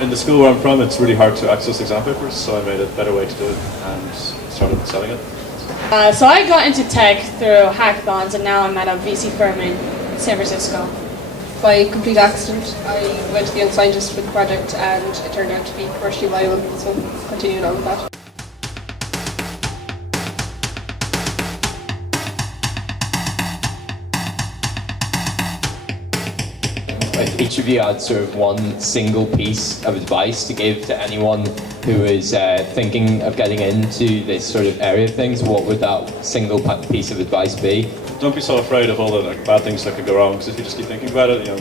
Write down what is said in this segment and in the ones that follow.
In the school where I'm from, it's really hard to access exam papers, so I made a better way to do it and started selling it. So I got into tech through hackathons, and now I'm at a VC firm in San Francisco. By complete accident, I went to the Young Scientist with the project and it turned out to be commercially viable, so continuing on with that. If each of you had sort of one single piece of advice to give to anyone who is thinking of getting into this sort of area of things, what would that single piece of advice be? Don't be so afraid of all the bad things that could go wrong, because if you just keep thinking about it, you'll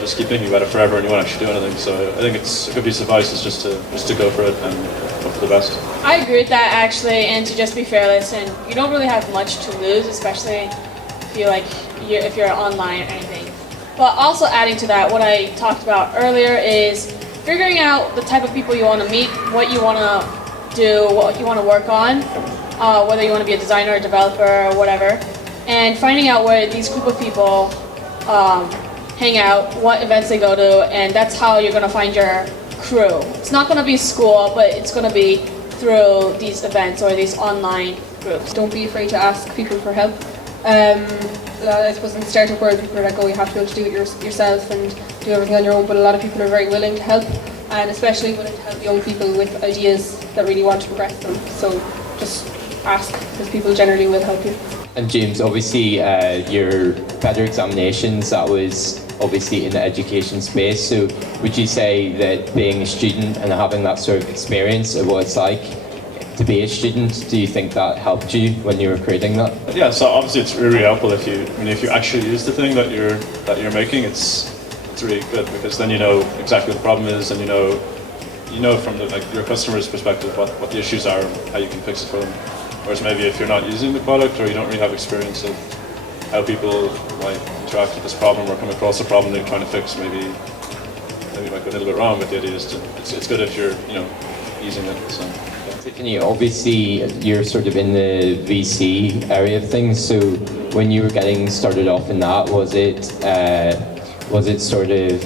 just keep thinking about it forever and you won't actually do anything. So I think it's a good piece of advice is just to go for it and hope for the best. I agree with that actually, and to just be fearless, and you don't really have much to lose, especially if you're online or anything. But also adding to that, what I talked about earlier is figuring out the type of people you want to meet, what you want to do, what you want to work on, whether you want to be a designer, a developer, or whatever, and finding out where these group of people hang out, what events they go to, and that's how you're going to find your crew. It's not going to be school, but it's going to be through these events or these online groups. Don't be afraid to ask people for help. I suppose in the startup world, people are like, oh, you have to be able to do it yourself and do everything on your own, but a lot of people are very willing to help, and especially willing to help young people with ideas that really want to progress them. So just ask, because people generally will help you. And James, obviously your better examinations, that was obviously in the education space, so would you say that being a student and having that sort of experience of what it's like to be a student, do you think that helped you when you were creating that? Yeah, so obviously it's really helpful if you actually use the thing that you're making. It's really good, because then you know exactly what the problem is, and you know from your customer's perspective what the issues are and how you can fix it for them. Whereas maybe if you're not using the product, or you don't really have experience of how people might interact with this problem or come across a problem they're trying to fix, maybe it might go a little bit wrong. But the idea is it's good if you're using it. So. Tiffany, obviously you're sort of in the VC area of things, so when you were getting started off in that, was it sort of,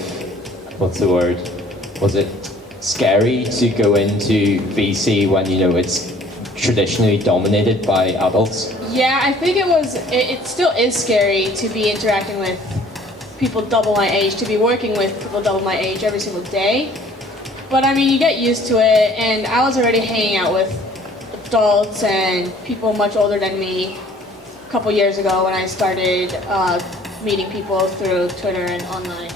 what's the word, was it scary to go into VC when it's traditionally dominated by adults? Yeah, I think it still is scary to be interacting with people double my age, to be working with people double my age every single day. But I mean, you get used to it, and I was already hanging out with adults and people much older than me a couple years ago when I started meeting people through Twitter and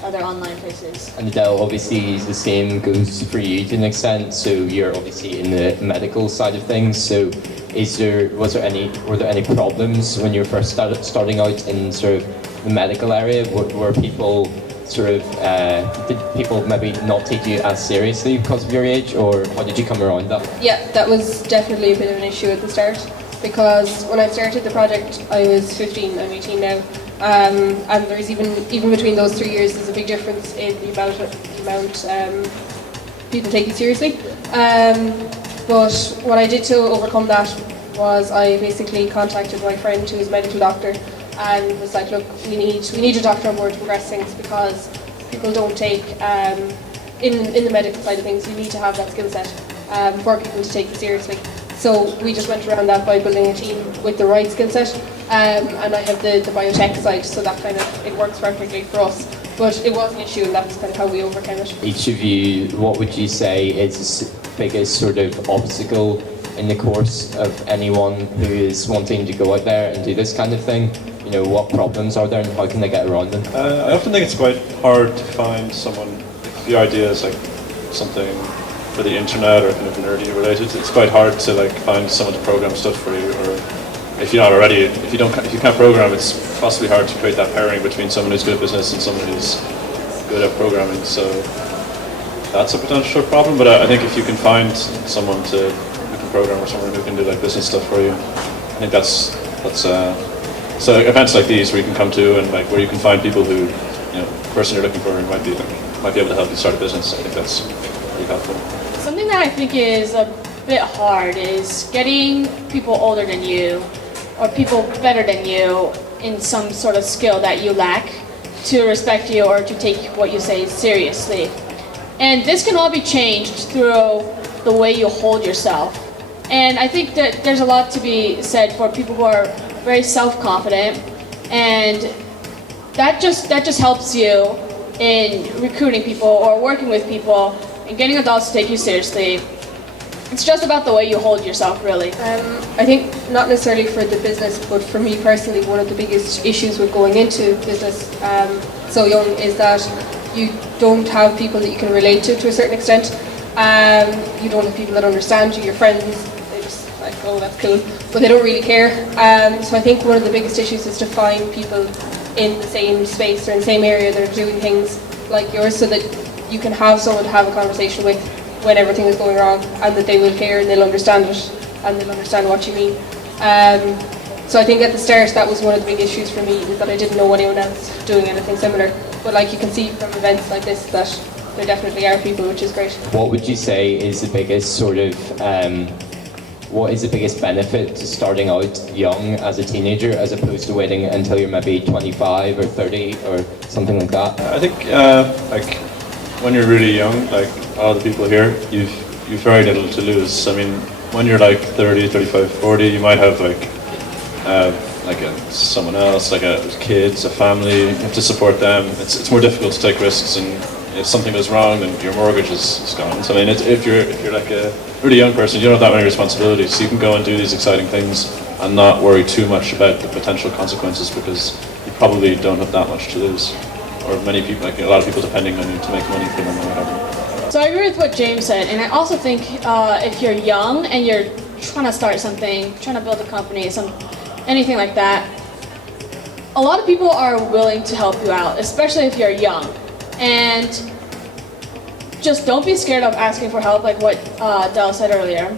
other online places. And Adele, obviously the same goes for you to an extent, so you're obviously in the medical side of things, so were there any problems when you were first starting out in sort of the medical area? Were people did people maybe not take you as seriously because of your age, or how did you come around that? Yeah, that was definitely a bit of an issue at the start, because when I started the project I was 15, I'm 18 now, and there's even between those 3 years there's a big difference in the amount people take you seriously. But what I did to overcome that was I basically contacted my friend who is a medical doctor and was like, look, we need a doctor on board to progress things, because people don't take, in the medical side of things, you need to have that skill set for people to take it seriously. So we just went around that by building a team with the right skill set, and I have the biotech side, so that it works perfectly for us. But it was an issue, and that's kind of how we overcame it. Each of you, what would you say is the biggest sort of obstacle in the course of anyone who is wanting to go out there and do this kind of thing? What problems are there and how can they get around them? I often think it's quite hard to find someone, if your idea is like something for the internet or kind of nerdy related, it's quite hard to find someone to program stuff for you, or if you're not already, if you can't program, it's possibly hard to create that pairing between someone who's good at business and someone who's good at programming. So that's a potential problem, but I think if you can find someone who can program, or someone who can do business stuff for you, I think that's so events like these where you can come to and where you can find people who, the person you're looking for might be able to help you start a business. I think that's really helpful. Something that I think is a bit hard is getting people older than you or people better than you in some sort of skill that you lack to respect you or to take what you say seriously. And this can all be changed through the way you hold yourself. And I think that there's a lot to be said for people who are very self-confident, and that just helps you in recruiting people or working with people and getting adults to take you seriously. It's just about the way you hold yourself, really. I think not necessarily for the business, but for me personally, one of the biggest issues with going into business so young is that you don't have people that you can relate to a certain extent. You don't have people that understand you, your friends, they just like, oh, that's cool, but they don't really care. So I think one of the biggest issues is to find people in the same space or in the same area that are doing things like yours, so that you can have someone to have a conversation with when everything is going wrong, and that they will care and they'll understand it and they'll understand what you mean. So I think at the start that was one of the big issues for me, is that I didn't know anyone else doing anything similar. But like you can see from events like this that there definitely are people, which is great. What would you say is the biggest sort of, what is the biggest benefit to starting out young as a teenager as opposed to waiting until you're maybe 25 or 30 or something like that? I think like when you're really young, like all the people here, you've very little to lose. I mean, when you're like 30, 35, 40, you might have someone else, like kids, a family. You have to support them. It's more difficult to take risks, and if something goes wrong, then your mortgage is gone. So I mean, if you're like a really young person, you don't have that many responsibilities. So you can go and do these exciting things and not worry too much about the potential consequences, because you probably don't have that much to lose. Or many people, like a lot of people, depending on you to make money for them or whatever. So I agree with what James said, and I also think if you're young and you're trying to start something, trying to build a company, anything like that, a lot of people are willing to help you out, especially if you're young. And just don't be scared of asking for help, like what Del said earlier.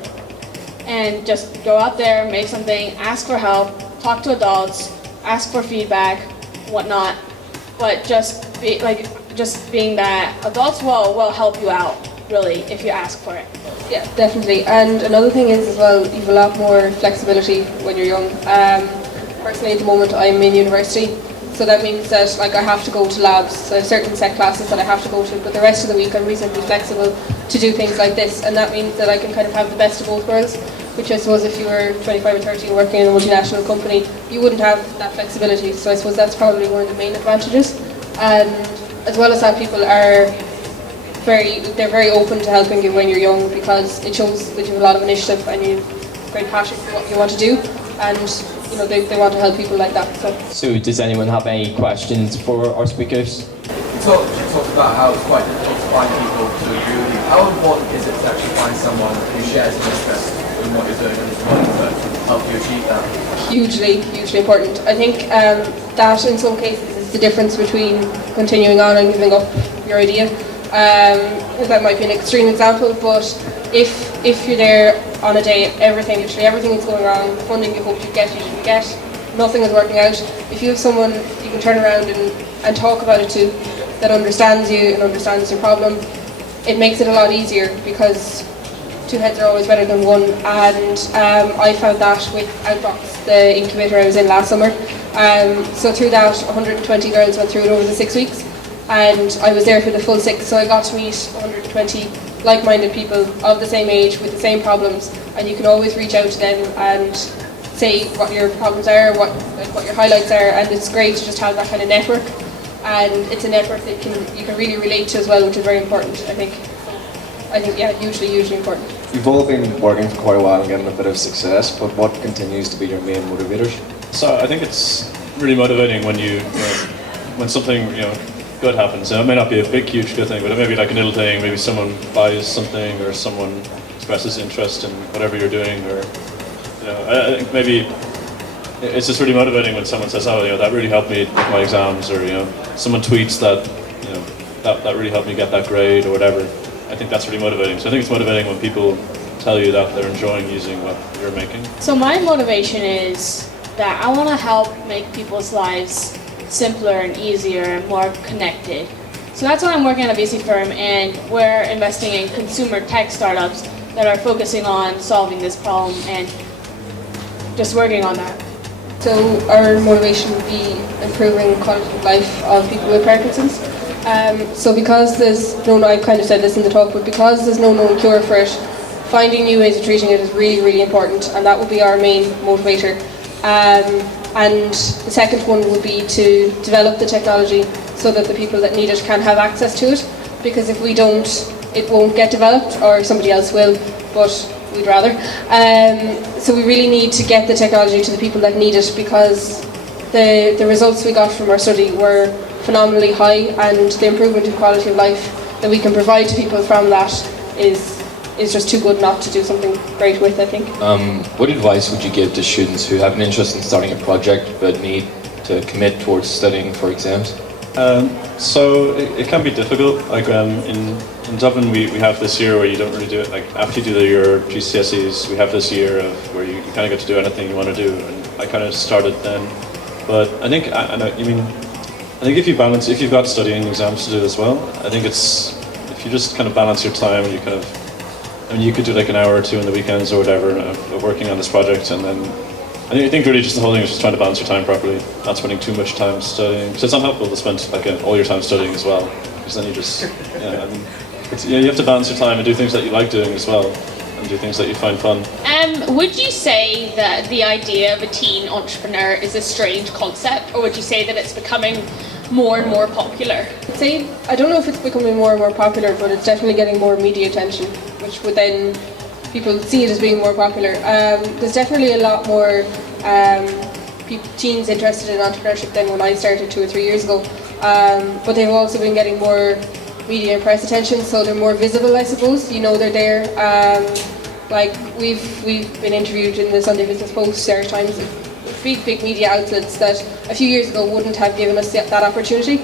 And just go out there, make something, ask for help, talk to adults, ask for feedback, whatnot. But just being that adults will help you out, really, if you ask for it. Yeah, definitely. And another thing is as well, you have a lot more flexibility when you're young. Personally, at the moment, I'm in university, so that means that like I have to go to labs. So I have certain set classes that I have to go to, but the rest of the week I'm reasonably flexible to do things like this, and that means that I can kind of have the best of both worlds. Which I suppose if you were 25 or 30 working in a multinational company, you wouldn't have that flexibility. So I suppose that's probably one of the main advantages. And as well as that, people are very open to helping you when you're young, because it shows that you have a lot of initiative and you have great passion for what you want to do, and you know they want to help people like that. So does anyone have any questions for our speakers? You talked about how it's quite difficult to find people to agree with you. How important is it to actually find someone who shares an interest in what you're doing and is willing to help you achieve that? Hugely important. I think that in some cases is the difference between continuing on and giving up your idea. That might be an extreme example, but if you're there on a day, literally everything is going wrong, funding you hoped you didn't get, nothing is working out. If you have someone you can turn around and talk about it to, that understands you and understands your problem, it makes it a lot easier, because two heads are always better than one. And I found that with Outbox, the incubator I was in last summer. So through that, 120 girls went through it over the 6 weeks, and I was there for the full 6, so I got to meet 120 like-minded people of the same age with the same problems, and you can always reach out to them and say what your problems are, what your highlights are, and it's great to just have that kind of network. And it's a network that you can really relate to as well, which is very important, I think. Yeah, hugely important. You've all been working for quite a while and getting a bit of success, but what continues to be your main motivators? So I think it's really motivating when when something good happens. It may not be a big, huge good thing, but it may be like a little thing. Maybe someone buys something, or someone expresses interest in whatever you're doing, or I think maybe it's just really motivating when someone says, "Oh, that really helped me with my exams," or someone tweets that that really helped me get that grade or whatever. I think that's really motivating. So I think it's motivating when people tell you that they're enjoying using what you're making. So my motivation is that I want to help make people's lives simpler and easier and more connected. So that's why I'm working at a VC firm, and we're investing in consumer tech startups that are focusing on solving this problem and just working on that. So our motivation would be improving quality of life of people with Parkinson's. So because there's I kind of said this in the talk, but because there's no known cure for it, finding new ways of treating it is really, really important, and that would be our main motivator. And the second one would be to develop the technology so that the people that need it can have access to it, because if we don't, it won't get developed, or somebody else will, but we'd rather. So we really need to get the technology to the people that need it, because the results we got from our study were phenomenally high, and the improvement in quality of life that we can provide to people from that is just too good not to do something great with, I think. What advice would you give to students who have an interest in starting a project but need to commit towards studying for exams? So it can be difficult. Like in Dublin, we have this year where you don't really do it. Like after you do your GCSEs, we have this year of where you kind of get to do anything you want to do. And I kind of started then. But I think I think if you've got studying exams to do as well, I think if you just kind of balance your time, you could do like an hour or two in the weekends or whatever of working on this project, and then I think really just the whole thing is just trying to balance your time properly, not spending too much time studying. Because it's unhelpful to spend like all your time studying as well, because then you just you have to balance your time and do things that you like doing as well, and do things that you find fun. Would you say that the idea of a teen entrepreneur is a strange concept, or would you say that it's becoming more and more popular? I don't know if it's becoming more and more popular, but it's definitely getting more media attention, which would then people see it as being more popular. There's definitely a lot more teens interested in entrepreneurship than when I started 2 or 3 years ago, but they've also been getting more media and press attention, so they're more visible, I suppose. They're there. Like we've been interviewed in the Sunday Business Post, Irish Times, big media outlets that a few years ago wouldn't have given us that opportunity.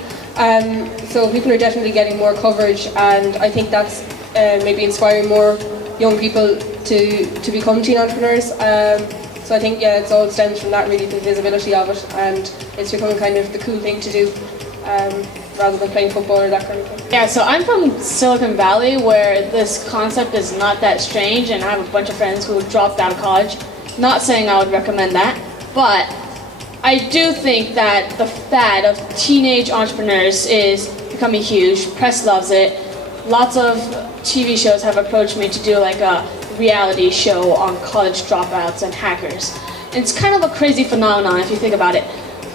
So people are definitely getting more coverage, and I think that's maybe inspiring more young people to become teen entrepreneurs. So I think it's all stems from that, really, the visibility of it, and it's becoming kind of the cool thing to do, rather than playing football or that kind of thing. Yeah, so I'm from Silicon Valley, where this concept is not that strange, and I have a bunch of friends who dropped out of college. Not saying I would recommend that, but I do think that the fad of teenage entrepreneurs is becoming huge. Press loves it. Lots of TV shows have approached me to do like a reality show on college dropouts and hackers. It's kind of a crazy phenomenon if you think about it.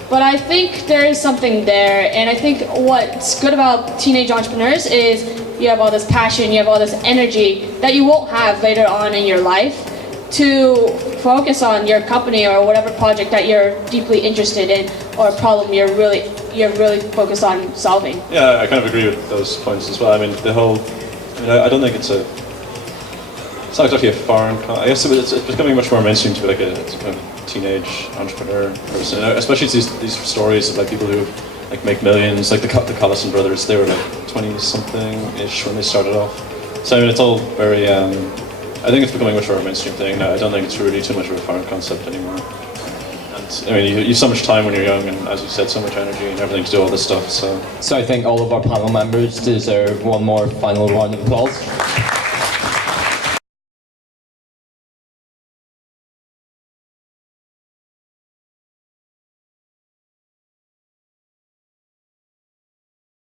But I think there is something there, and I think what's good about teenage entrepreneurs is you have all this passion, you have all this energy that you won't have later on in your life to focus on your company or whatever project that you're deeply interested in, or a problem you're really focused on solving. Yeah, I kind of agree with those points as well. I mean, I don't think it's not exactly a foreign. I guess it's becoming much more mainstream to be like a kind of teenage entrepreneur person. Especially these stories of like people who like make millions, like the Collison brothers. They were like 20-something-ish when they started off. So I mean, it's all very. I think it's becoming much more a mainstream thing now. I don't think it's really too much of a foreign concept anymore. And I mean, you have so much time when you're young, and as you said, so much energy and everything to do all this stuff. So So I think all of our panel members deserve one more final round of applause.